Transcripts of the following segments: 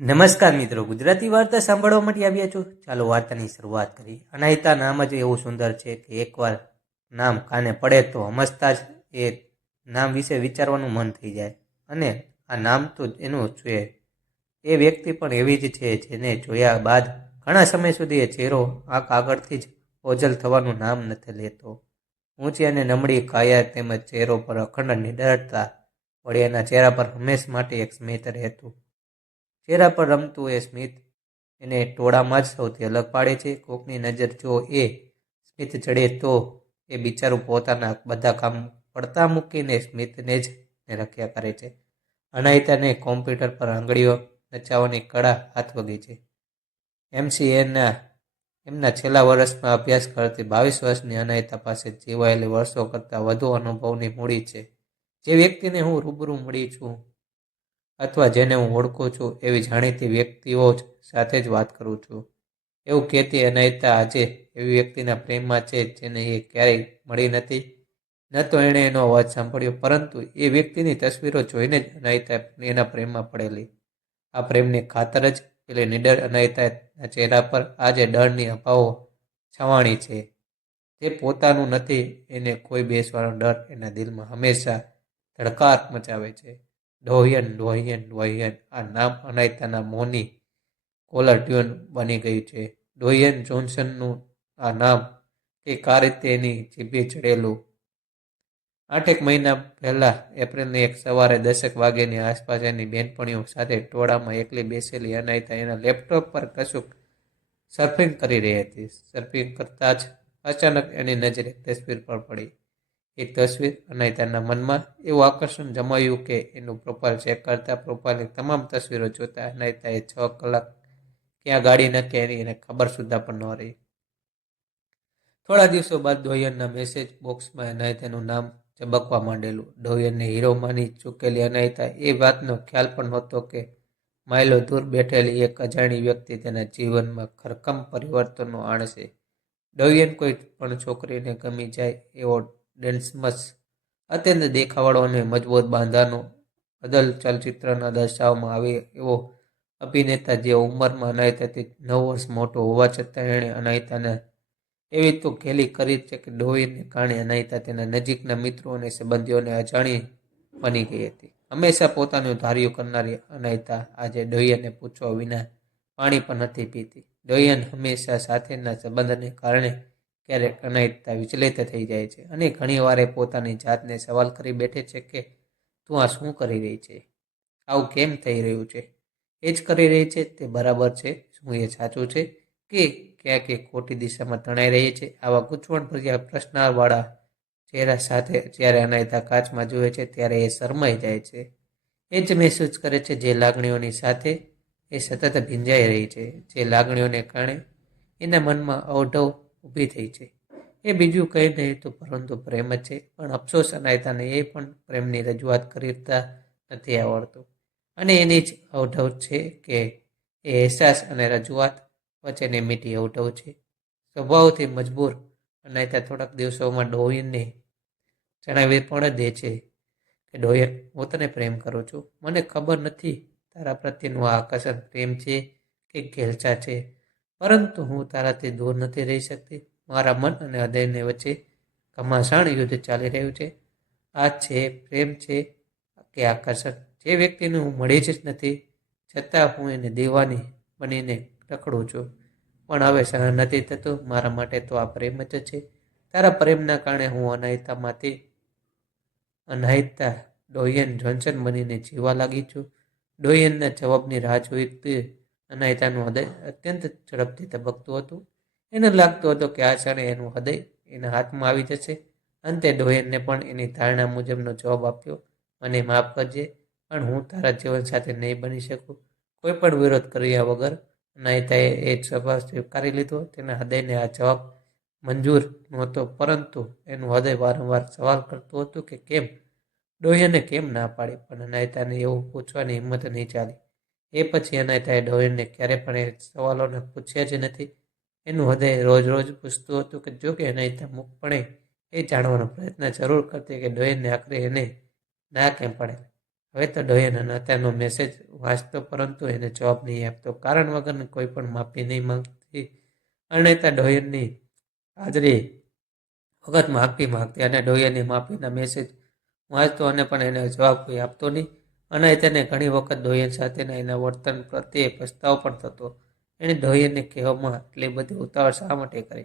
નમસ્કાર મિત્રો, ગુજરાતી વાર્તા સાંભળવા માટે આવ્યા છો? ચાલો વાર્તાની શરૂઆત કરીએ. અનાહિતા નામ જ એવું સુંદર છે કે એકવાર નામ કાને પડે તો હમસતા જ એ નામ વિશે વિચારવાનું મન થઈ જાય. અને આ નામ તો એનું છે. એ વ્યક્તિ પણ એવી જ છે જેને જોયા બાદ ઘણા સમય સુધી એ ચહેરો આંખ આગળથી જ ઓજલ થવાનું નામ નથી લેતો. ઊંચી અને નમળી કાયા તેમજ ચહેરો પર અખંડ નિડરતા વળી એના ચહેરા પર હંમેશ માટે એક સ્મિત રહેતું. ચહેરા પર રમતું એ સ્મિત એને ટોળામાં જ સૌથી અલગ પાડે છે. કોકની નજર જો એ સ્મિત ચડે તો એ બિચારું પોતાના બધા કામ પડતા મૂકીને સ્મિતને જ રખ્યા કરે છે. અનાયતાને કોમ્પ્યુટર પર આંગળીઓ નચાવવાની કળા હાથ વગી છે. એમસીએના એમના છેલ્લા વર્ષમાં અભ્યાસ કરતી બાવીસ વર્ષની અનાયતા પાસે જીવાયેલી વર્ષો કરતાં વધુ અનુભવની મૂડી છે. જે વ્યક્તિને હું રૂબરૂ મળી છું અથવા જેને હું ઓળખું છું એવી જાણીતી વ્યક્તિઓ જ સાથે જ વાત કરું છું. એવું કહેતી અનાયતા આજે એવી વ્યક્તિના પ્રેમમાં છે જેને એ ક્યારેય મળી નથી. ન તો એણે એનો અવાજ સાંભળ્યો, પરંતુ એ વ્યક્તિની તસવીરો જોઈને જ અનયતા એના પ્રેમમાં પડેલી. આ પ્રેમની ખાતર જ પેલી નિડર અનાયતાના ચહેરા પર આજે ડરની અભાવો છવાણી છે. જે પોતાનું નથી, એને કોઈ બેસવાનો ડર એના દિલમાં હંમેશા ધડકાર મચાવે છે. ડોહિયન ડોહિયન ડોહિયન. આ નામ અનાયતાના મોની કોલર ટ્યુન બની ગયું છે. ડોહિયન જોન્સનનું આ નામ કે કા રીતે જીભે ચડેલું. આઠેક મહિના પહેલાં એપ્રિલની એક સવારે દસેક વાગ્યાની આસપાસ એની બેનપણીઓ સાથે ટોળામાં એકલી બેસેલી અનાયતા એના લેપટોપ પર કશુંક સર્ફિંગ કરી રહી હતી. સર્ફિંગ કરતાં જ અચાનક એની નજરે તસવીર પર પડી. એ તસવીર અનાયતાના મનમાં એવું આકર્ષણ જમાયું કે એનું પ્રોફાઇલ ચેક કરતા પ્રોફાઇલની તમામ તસવીરો જોતા અનાયતાએ છ કલાક ક્યાં ગાડી ન એની એને ખબર સુદ્ધા પણ ન રહી. થોડા દિવસો બાદ ડોયનના મેસેજ બોક્સમાં અનાયતાનું નામ ચબકવા માંડેલું. ડોયનને હીરો માની ચૂકેલી અનાયતા એ વાતનો ખ્યાલ પણ નહોતો કે માઇલો દૂર બેઠેલી એક અજાણી વ્યક્તિ તેના જીવનમાં ખરખમ પરિવર્તનો આણશે. ડોયન કોઈ પણ છોકરીને ગમી જાય એવો ડેન્સમસ અત્યંત દેખાવાળો અને મજબૂત બાંધાનો બદલ ચલચિત્રના દર્શાવવામાં આવે એવો અભિનેતા જે ઉંમરમાં અનાયતાથી નવ વર્ષ મોટો હોવા છતાં એણે અનાયતાને એવી તો ખેલી કરી છે કે ડોહીને કારણે અનાયતા તેના નજીકના મિત્રો અને સંબંધીઓને અજાણી બની ગઈ હતી. હંમેશા પોતાનું ધાર્યું કરનારી અનાયતા આજે ડોહિયાને પૂછવા વિના પાણી પણ નથી પીતી. ડોહિયન હંમેશા સાથેના સંબંધને કારણે ક્યારેક અનાયતા વિચલિત થઈ જાય છે. અને ઘણી વાર એ પોતાની જાતને સવાલ કરી બેઠે છે કે, તું આ શું કરી રહી છે? આવું કેમ થઈ રહ્યું છે? એ જ કરી રહી છે? તે બરાબર છે? શું એ સાચું છે? કે ક્યાંક એ ખોટી દિશામાં તણાઈ રહી છે? આવા ગૂંચવણભર્યા પ્રશ્નવાળા ચહેરા સાથે જ્યારે અનાયતા કાચમાં જુએ છે, ત્યારે એ શરમાઈ જાય છે. એ જ મહેસૂસ કરે છે જે લાગણીઓની સાથે એ સતત ભીંજાઈ રહી છે. જે લાગણીઓને કારણે એના મનમાં અવઢવ ઊભી થઈ છે. એ બીજું કંઈ નહીં તો પરંતુ પ્રેમ જ છે. પણ અફસોસ અનાયતાને એ પણ પ્રેમની રજૂઆત કરતા નથી આવડતું. અને એની જ અવઢવ છે કે એ અહેસાસ અને રજૂઆત વચ્ચેની મીઠી અવઢવ છે. સ્વભાવથી મજબૂર અનાયતા થોડાક દિવસોમાં ડોહિનને જણાવી પણ દે છે કે ડોયન હું તને પ્રેમ કરું છું. મને ખબર નથી તારા પ્રત્યેનું આ આકર્ષણ પ્રેમ છે કે ઘેલછા છે. પરંતુ હું તારાથી દૂર નથી રહી શકતી. મારા મન અને હૃદયને વચ્ચે ઘમાસાણ યુદ્ધ ચાલી રહ્યું છે. આ છે પ્રેમ છે કે આકર્ષણ. જે વ્યક્તિને હું મળી જ નથી, છતાં હું એને દેવાની બનીને રખડું છું. પણ હવે સહન નથી થતું. મારા માટે તો આ પ્રેમ જ છે. તારા પ્રેમના કારણે હું અનાયતામાંથી અનાયતા ડોયન જોન્સન બનીને જીવા લાગી છું. ડોયનના જવાબની રાહ જોઈતી અનાયતાનું હૃદય અત્યંત ઝડપથી ધબકતું હતું. એને લાગતું હતું કે આ ક્ષણે એનું હૃદય એના હાથમાં આવી જશે. અંતે ડોહેનને પણ એની ધારણા મુજબનો જવાબ આપ્યો, મને માફ કરજે, પણ હું તારા જીવન સાથે નહીં બની શકું. કોઈ પણ વિરોધ કર્યા વગર અનાયતાએ એ સ્વભાવ સ્વીકારી લીધો. તેના હૃદયને આ જવાબ મંજૂર નહોતો, પરંતુ એનું હૃદય વારંવાર સવાલ કરતું હતું કે કેમ? ડોયને કેમ ના પાડી? પણ અનાયતાને એવું પૂછવાની હિંમત નહીં ચાલી. એ પછી અનાયતાએ ડોયરને ક્યારે પણ એ સવાલોને પૂછ્યા જ નથી. એનું હૃદય રોજ રોજ પૂછતું હતું કે જો કે અનાયતા મુખપણે એ જાણવાનો પ્રયત્ન જરૂર કરતી કે ડોયરને આખરે એને ના કેમ પડે. હવે તો ડોયન અત્યારનો મેસેજ વાંચતો પરંતુ એને જવાબ નહીં આપતો. કારણ વગરને કોઈ પણ માફી નહીં માંગતી. અનેતા ડોયનની હાજરી વખત માફી માંગતી અને ડોયરની માફીના મેસેજ વાંચતો અને પણ એને જવાબ કોઈ આપતો નહીં. અને તેને ઘણી વખત ડોયન સાથેના એના વર્તન પ્રત્યે પસ્તાવો પણ થતો. એણે ડોયનને કહેવામાં એટલી બધી ઉતાવળ શા માટે કરી?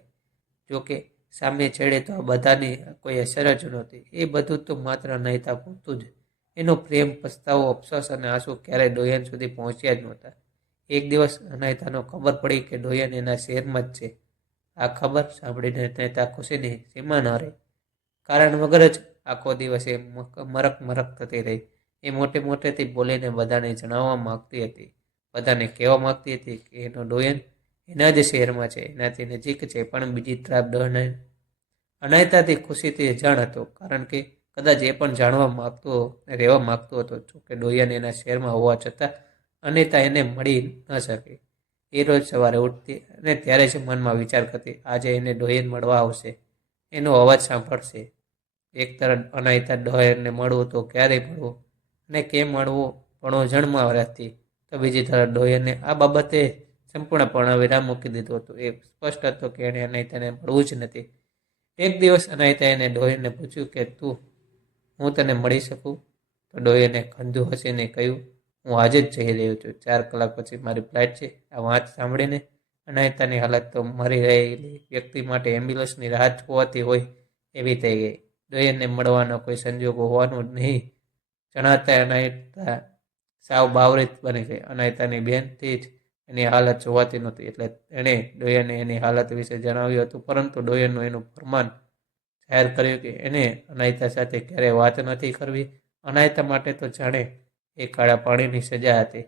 જોકે સામે છેડે તો આ બધાની કોઈ અસર જ નહોતી. એ બધું તો માત્ર નહીતા પૂરતું જ. એનો પ્રેમ, પસ્તાવો, અફસોસ અને આંસુ ક્યારેય ડોયન સુધી પહોંચ્યા જ નહોતા. એક દિવસ અનાયતાનો ખબર પડી કે ડોયન એના શહેરમાં જ છે. આ ખબર સાંભળીને નહેતા ખુશીની સીમા ન રહી. કારણ વગર જ આખો દિવસ એ મરક મરક થતી રહી. એ મોટે મોટેથી બોલીને બધાને જણાવવા માગતી હતી. બધાને કહેવા માગતી હતી કે એનો ડોયન એના જ શહેરમાં છે, એનાથી નજીક છે, પણ બીજી તરફ ડોહને અનાયતાથી ખુશીથી જાણ હતો, કારણ કે કદાચ એ પણ જાણવા માગતો, રહેવા માંગતો હતો, જોકે ડોયન એના શહેરમાં હોવા છતાં અનિતા એને મળી ન શકે. એ રોજ સવારે ઉઠતી અને ત્યારે જ મનમાં વિચાર કરતી, આજે એને ડોયન મળવા આવશે, એનો અવાજ સાંભળશે. એક તરફ અનાયતા ડોયનને મળવું તો ક્યારે મળવું અને કેમ મળવું પણ ઓઝણમાં રહેતી તો બીજી તરફ ડોયને આ બાબતે સંપૂર્ણપણે વિરામ મૂકી દીધો હતો. એ સ્પષ્ટ હતો કે એણે અનાયતાને મળવું જ નથી. એક દિવસ અનાયતા એને ડોયને પૂછ્યું કે તું, હું તને મળી શકું? તો ડોયને ખંધુ હસીને કહ્યું, હું આજે જ જઈ રહ્યો છું. ચાર કલાક પછી મારી ફ્લાઇટ છે. આ વાત સાંભળીને અનાયતાની હાલત તો મરી રહેલી વ્યક્તિ માટે એમ્બ્યુલન્સની રાહ જોવાતી હોય એવી થઈ ગઈ. ડોયનને મળવાનો કોઈ સંજોગ હોવાનું નહીં. જણાતા અનાયતા સાવ બાવરિત બની ગઈ. અનાયતાની બહેનથી જ એની હાલત જોવાતી નહોતી. એટલે એણે ડોયને એની હાલત વિશે જણાવ્યું હતું. પરંતુ ડોયનનું એનું ફરમાન જાહેર કર્યું કે એને અનાયતા સાથે ક્યારેય વાત નથી કરવી. અનાયતા માટે તો જાણે એ કાળા પાણીની સજા હતી.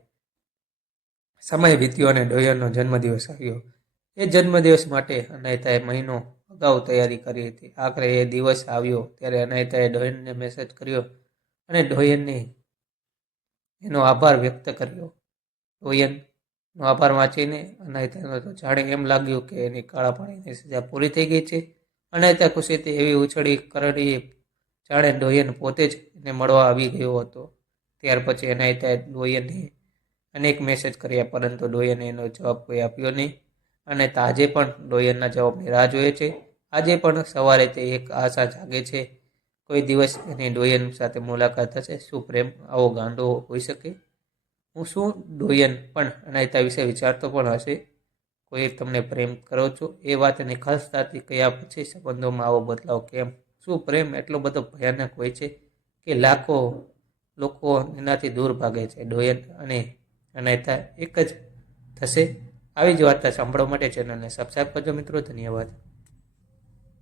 સમય વીત્યો અને ડોયરનો જન્મદિવસ આવ્યો. એ જન્મદિવસ માટે અનાયતાએ મહિનો અગાઉ તૈયારી કરી હતી. આખરે એ દિવસ આવ્યો ત્યારે અનાયતાએ ડોયનને મેસેજ કર્યો અને ડોયનને એનો આભાર વ્યક્ત કર્યો. ડોયનનો આભાર વાંચીને અનાયતાનો તો જાણે એમ લાગ્યું કે એની કાળા પાણીની સજા પૂરી થઈ ગઈ છે. અનાયતા ખુશીથી એવી ઉછળી કરડી જાણે ડોયન પોતે જ એને મળવા આવી ગયો હતો. ત્યાર પછી અનાયતાએ ડોયનને અનેક મેસેજ કર્યા, પરંતુ ડોયને એનો જવાબ કોઈ આપ્યો નહીં. અને આજે પણ ડોયનના જવાબની રાહ જોઈએ છે. આજે પણ સવારે તે એક આશા જાગે છે કોઈ દિવસ એની ડોયન સાથે મુલાકાત થશે, શું પ્રેમ, આવો ગાંડો હોઈ શકે? હું શું ડોયન પણ અનાયતા વિશે વિચારતો પણ હશે? કોઈ તમને પ્રેમ કરો છો? એ વાત વાતની ખાસતાથી કયા પછી સંબંધોમાં આવો બદલાવ કેમ? શું પ્રેમ એટલો બધો ભયાનક હોય છે કે લાખો લોકો એનાથી દૂર ભાગે છે? ડોયન અને અનાયતા એક જ થશે? આવી જ વાર્તા સાંભળવા માટે ચેનલને સબસ્ક્રાઈબ કરજો મિત્રો. ધન્યવાદ.